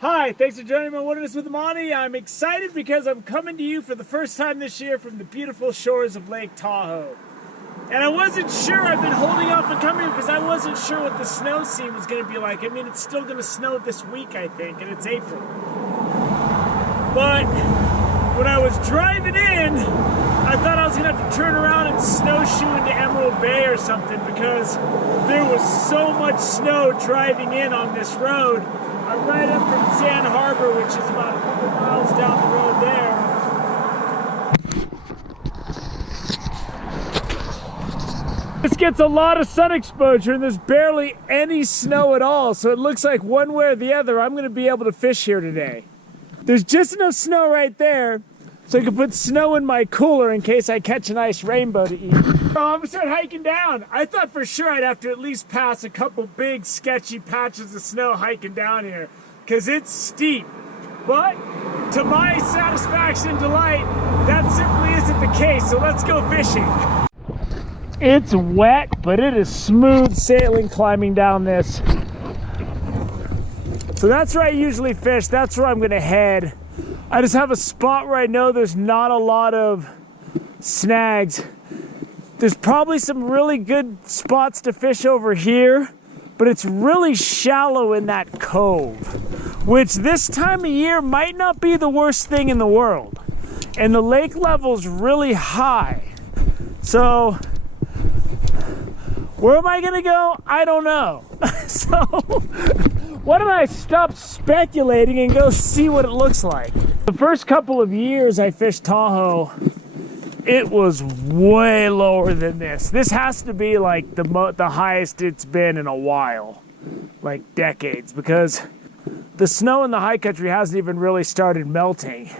Hi, thanks for joining me on Wilderness with Monty. I'm excited because I'm coming to you for the first time this year from the beautiful shores of Lake Tahoe. And I wasn't sure, I've been holding off on coming because I wasn't sure what the snow scene was going to be like. I mean, it's still going to snow this week, I think, and it's April. But when I was driving in, I thought I was going to have to turn around and snowshoe into Emerald Bay or something because there was so much snow driving in on this road. I'm right up from Sand Harbor, which is about a couple miles down the road there. This gets a lot of sun exposure and there's barely any snow at all, so it looks like one way or the other I'm going to be able to fish here today. There's just enough snow right there so I can put snow in my cooler in case I catch a nice rainbow to eat. So I'm gonna start hiking down. I thought for sure I'd have to at least pass a couple big sketchy patches of snow hiking down here because it's steep. But to my satisfaction and delight, that simply isn't the case, so let's go fishing. It's wet, but it is smooth sailing climbing down this. So that's where I usually fish. That's where I'm gonna head. I just have a spot where I know there's not a lot of snags. There's probably some really good spots to fish over here, but it's really shallow in that cove, which this time of year might not be the worst thing in the world. And the lake level's really high. So where am I gonna go? I don't know. So why don't I stop speculating and go see what it looks like? The first couple of years I fished Tahoe, it was way lower than this. This has to be like the highest it's been in a while, like decades, because the snow in the high country hasn't even really started melting.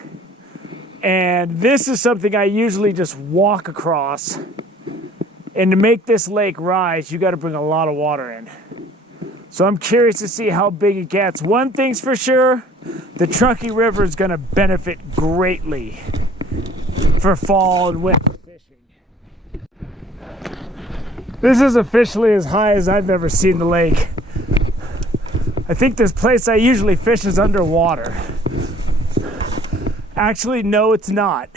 And this is something I usually just walk across. And to make this lake rise, you got to bring a lot of water in. So I'm curious to see how big it gets. One thing's for sure, the Truckee River is going to benefit greatly for fall and winter fishing. This is officially as high as I've ever seen the lake. I think this place I usually fish is underwater. Actually, no, it's not.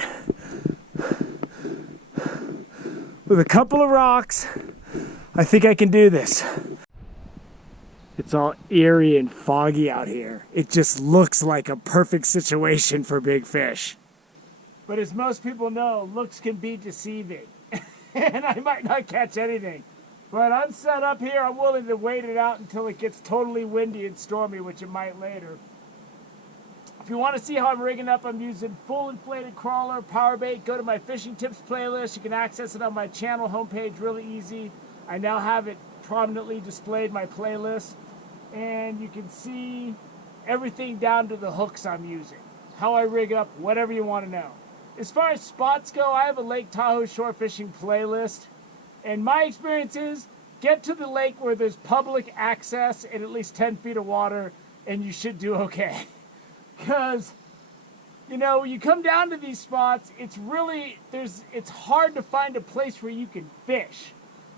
With a couple of rocks, I think I can do this. It's all eerie and foggy out here. It just looks like a perfect situation for big fish. But as most people know, looks can be deceiving. And I might not catch anything. But I'm set up here. I'm willing to wait it out until it gets totally windy and stormy, which it might later. If you want to see how I'm rigging up, I'm using full inflated crawler, power bait. Go to my fishing tips playlist. You can access it on my channel homepage really easy. I now have it prominently displayed, my playlist. And you can see everything down to the hooks I'm using. How I rig up, whatever you want to know. As far as spots go, I have a Lake Tahoe shore fishing playlist. And my experience is, get to the lake where there's public access and at least 10 feet of water, and you should do okay. Because, you know, when you come down to these spots, it's hard to find a place where you can fish.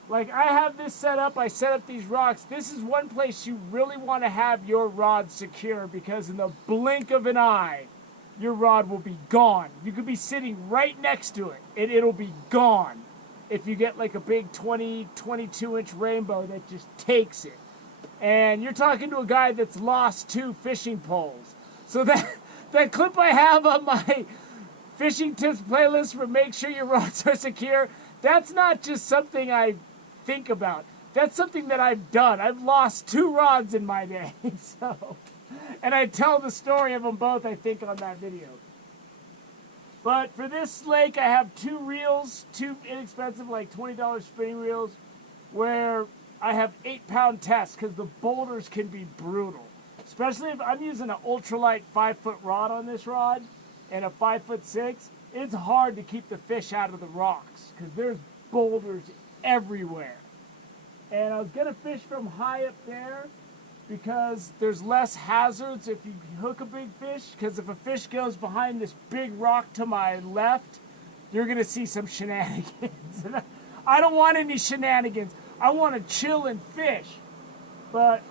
Like, I have this set up, I set up these rocks. This is one place you really want to have your rod secure because in the blink of an eye, your rod will be gone. You could be sitting right next to it, and it'll be gone if you get like a big 20, 22-inch rainbow that just takes it. And you're talking to a guy that's lost 2 fishing poles. So that clip I have on my fishing tips playlist for make sure your rods are secure, that's not just something I think about. That's something that I've done. I've lost 2 rods in my day. And I tell the story of them both, I think, on that video. But for this lake, I have 2 reels, 2 inexpensive, like $20 spinning reels, where I have 8-pound tests because the boulders can be brutal. Especially if I'm using an ultralight 5-foot rod on this rod and a 5'6", it's hard to keep the fish out of the rocks because there's boulders everywhere. And I was going to fish from high up there because there's less hazards if you hook a big fish, because if a fish goes behind this big rock to my left, you're going to see some shenanigans. I don't want any shenanigans. I want to chill and fish. But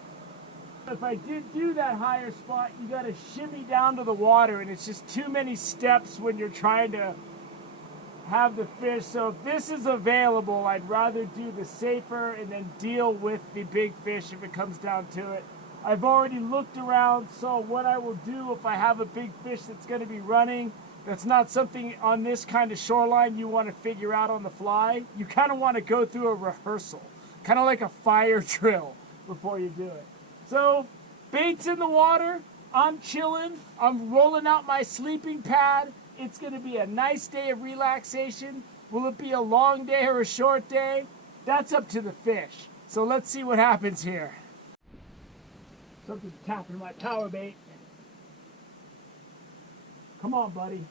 if I did do that higher spot, you gotta shimmy down to the water, and it's just too many steps when you're trying to have the fish. So if this is available, I'd rather do the safer and then deal with the big fish if it comes down to it. I've already looked around, so what I will do if I have a big fish that's gonna be running, that's not something on this kind of shoreline you wanna figure out on the fly. You kinda wanna go through a rehearsal, kinda like a fire drill before you do it. So, bait's in the water, I'm chilling, I'm rolling out my sleeping pad. It's gonna be a nice day of relaxation. Will it be a long day or a short day? That's up to the fish. So let's see what happens here. Something's tapping my power bait. Come on, buddy.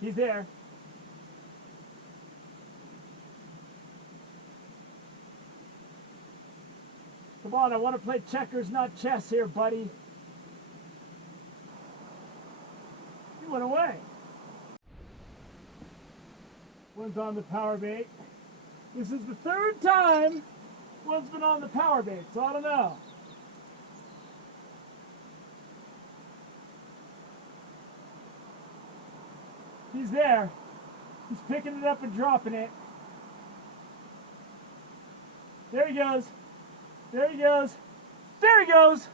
He's there. Come on, I want to play checkers, not chess here, buddy. He went away. One's on the power bait. This is the third time one's been on the power bait, so I don't know. He's there. He's picking it up and dropping it. There he goes. There he goes. There he goes.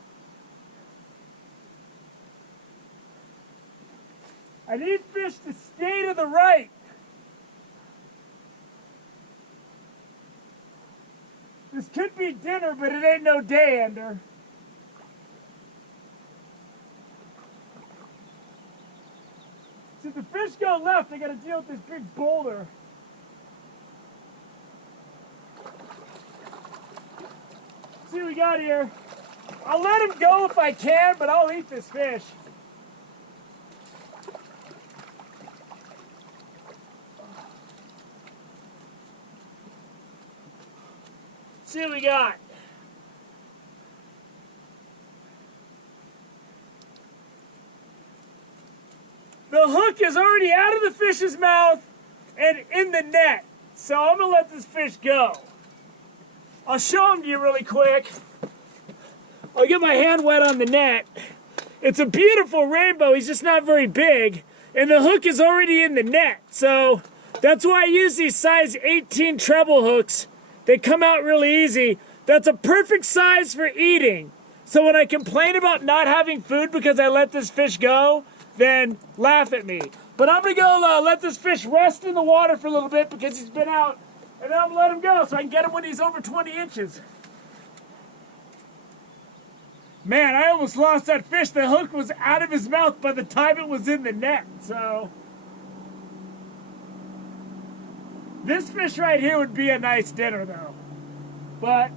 I need fish to stay to the right. This could be dinner, but it ain't no day ender. So if the fish go left, I gotta deal with this big boulder. See what we got here. I'll let him go if I can, but I'll eat this fish. See what we got. The hook is already out of the fish's mouth and in the net. So I'm gonna let this fish go. I'll show him to you really quick. I'll get my hand wet on the net. It's a beautiful rainbow, he's just not very big. And the hook is already in the net. So that's why I use these size 18 treble hooks. They come out really easy. That's a perfect size for eating. So when I complain about not having food because I let this fish go, then laugh at me. But I'm gonna go let this fish rest in the water for a little bit because he's been out, and then I'm gonna let him go so I can get him when he's over 20 inches. Man, I almost lost that fish. The hook was out of his mouth by the time it was in the net, so. This fish right here would be a nice dinner though. But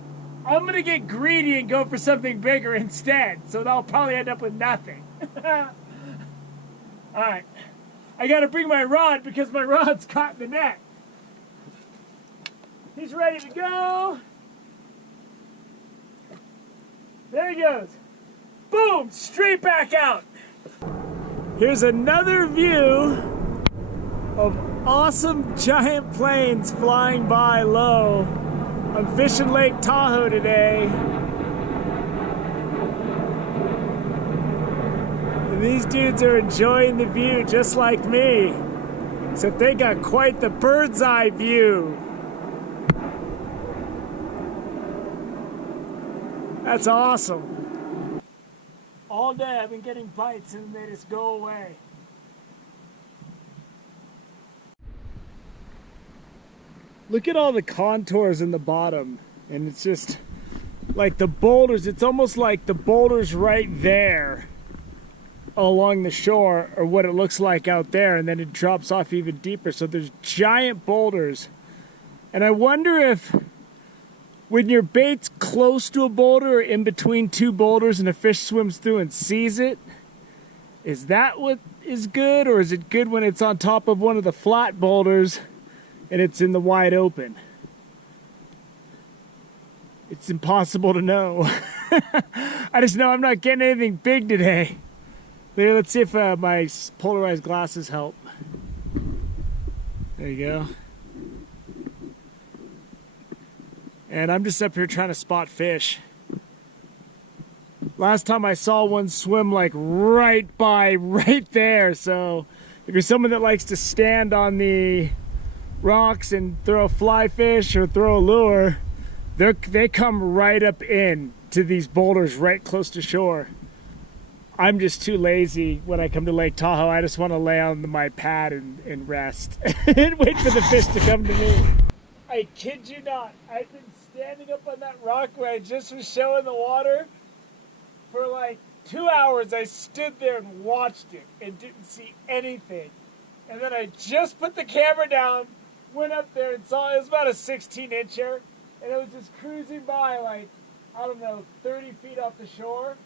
I'm gonna get greedy and go for something bigger instead, so I'll probably end up with nothing. Alright, I gotta bring my rod because my rod's caught in the net. He's ready to go. There he goes. Boom, straight back out. Here's another view of awesome giant planes flying by low. I'm fishing Lake Tahoe today. And these dudes are enjoying the view just like me. Except they got quite the bird's eye view. That's awesome. All day I've been getting bites and they just go away. Look at all the contours in the bottom, and it's just like the boulders. It's almost like the boulders right there along the shore are what it looks like out there, and then it drops off even deeper. So there's giant boulders, and I wonder if when your bait's close to a boulder or in between two boulders and a fish swims through and sees it, is that what is good, or is it good when it's on top of one of the flat boulders and it's in the wide open? It's impossible to know. I just know I'm not getting anything big today. Here, let's see if my polarized glasses help. There you go. And I'm just up here trying to spot fish. Last time I saw one swim like right there. So if you're someone that likes to stand on the rocks and throw a fly fish or throw a lure, they come right up in to these boulders right close to shore. I'm just too lazy when I come to Lake Tahoe. I just want to lay on my pad and rest and wait for the fish to come to me. I kid you not, I've been standing up on that rock where I just was showing the water for like 2 hours. I stood there and watched it and didn't see anything. And then I just put the camera down, went up there and saw it was about a 16-incher, and it was just cruising by like, I don't know, 30 feet off the shore.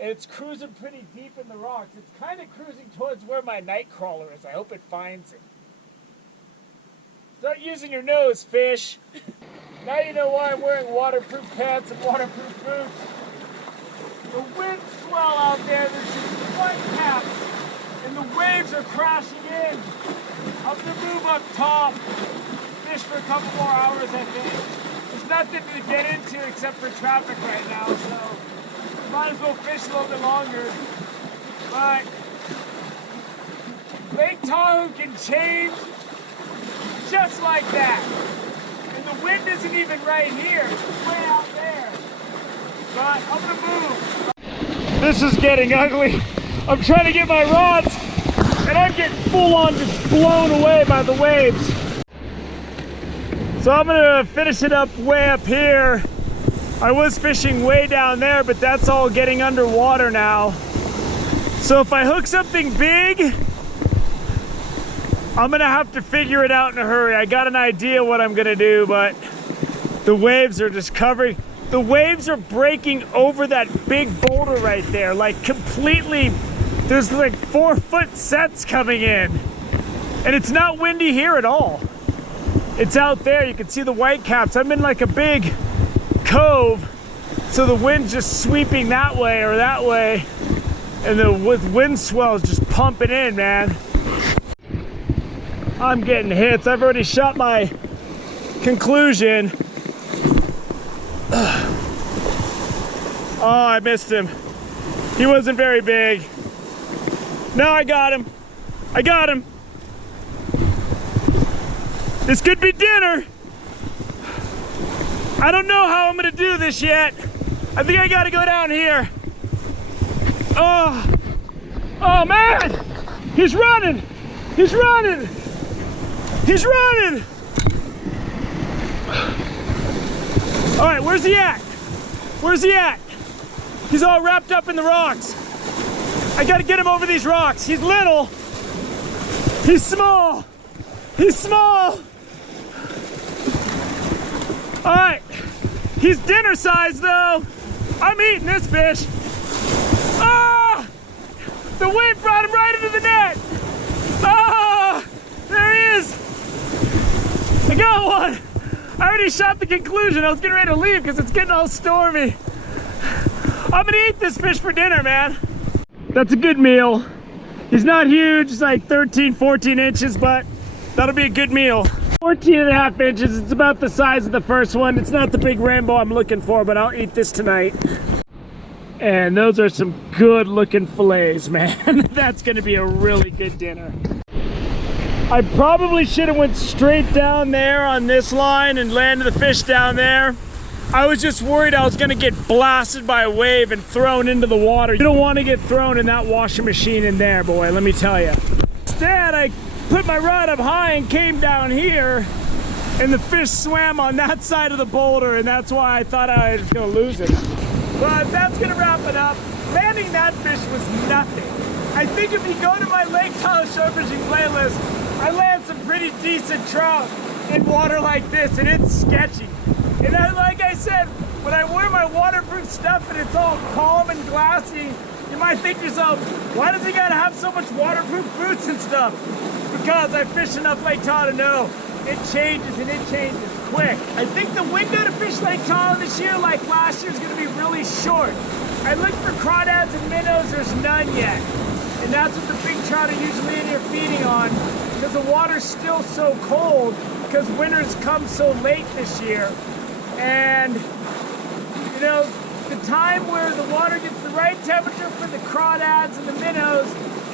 And it's cruising pretty deep in the rocks. It's kind of cruising towards where my night crawler is. I hope it finds it. Start using your nose, fish. Now you know why I'm wearing waterproof pants and waterproof boots. The wind swell out there, there's just white caps, and the waves are crashing in. I'm gonna move up top, fish for a couple more hours, I think. There's nothing to get into except for traffic right now, so might as well fish a little bit longer. But Lake Tahoe can change just like that. And the wind isn't even right here, it's way out there. But I'm gonna move. This is getting ugly. I'm trying to get my rods and I'm getting full on just blown away by the waves. So I'm gonna finish it up way up here. I was fishing way down there, but that's all getting underwater now. So if I hook something big, I'm gonna have to figure it out in a hurry. I got an idea what I'm gonna do, but the waves are just covering. The waves are breaking over that big boulder right there, like completely. There's like 4-foot sets coming in. And it's not windy here at all. It's out there, you can see the white caps. I'm in like a big cove, so the wind's just sweeping that way or that way, and the wind swell is just pumping in, man. I'm getting hits. I've already shot my conclusion. Oh, I missed him. He wasn't very big. No, I got him. I got him. This could be dinner. I don't know how I'm gonna do this yet. I think I gotta go down here. Oh man! He's running! He's running! He's running! All right, where's he at? Where's he at? He's all wrapped up in the rocks. I gotta get him over these rocks. He's little. He's small. He's small. All right, he's dinner size though. I'm eating this fish. Ah! The wind brought him right into the net. Ah! There he is. I got one. I already shot the conclusion. I was getting ready to leave because it's getting all stormy. I'm gonna eat this fish for dinner, man. That's a good meal. He's not huge, he's like 13, 14 inches, but that'll be a good meal. 14.5 inches, it's about the size of the first one. It's not the big rainbow I'm looking for, but I'll eat this tonight. And those are some good looking fillets, man. That's gonna be a really good dinner. I probably should have went straight down there on this line and landed the fish down there. I was just worried I was gonna get blasted by a wave and thrown into the water. You don't wanna get thrown in that washing machine in there, boy, let me tell you. Instead, I put my rod up high and came down here, and the fish swam on that side of the boulder, and that's why I thought I was gonna lose it. But that's gonna wrap it up. Landing that fish was nothing. I think if you go to my Lake Tahoe shore fishing playlist, I land some pretty decent trout in water like this, and it's sketchy. And then, like I said, when I wear my waterproof stuff and it's all calm and glassy, you might think to yourself, why does he gotta have so much waterproof boots and stuff? Because I fish enough Lake Tahoe to know it changes, and it changes quick. I think the window to fish Lake Tahoe this year, like last year, is gonna be really short. I looked for crawdads and minnows, there's none yet. And that's what the big trout are usually in here feeding on, because the water's still so cold, because winters come so late this year. And, you know, the time where the water gets the right temperature for the crawdads and the minnows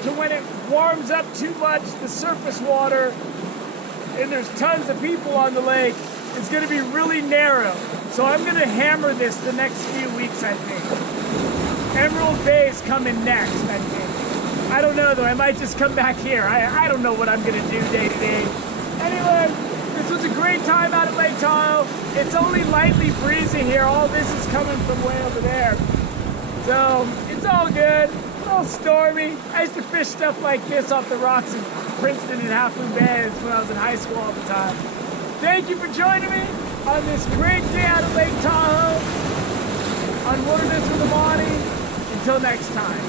to when it warms up too much, the surface water, and there's tons of people on the lake, it's going to be really narrow. So I'm going to hammer this the next few weeks, I think. Emerald Bay is coming next, I think. I don't know, though. I might just come back here. I don't know what I'm going to do day to day. Anyway, this was a great time out at Lake Tahoe. It's only lightly breezy here. All this is coming from way over there. So it's all good. A little stormy. I used to fish stuff like this off the rocks in Princeton and Half Moon Bay when I was in high school all the time. Thank you for joining me on this great day out at Lake Tahoe on Wilderness with Amani. Until next time.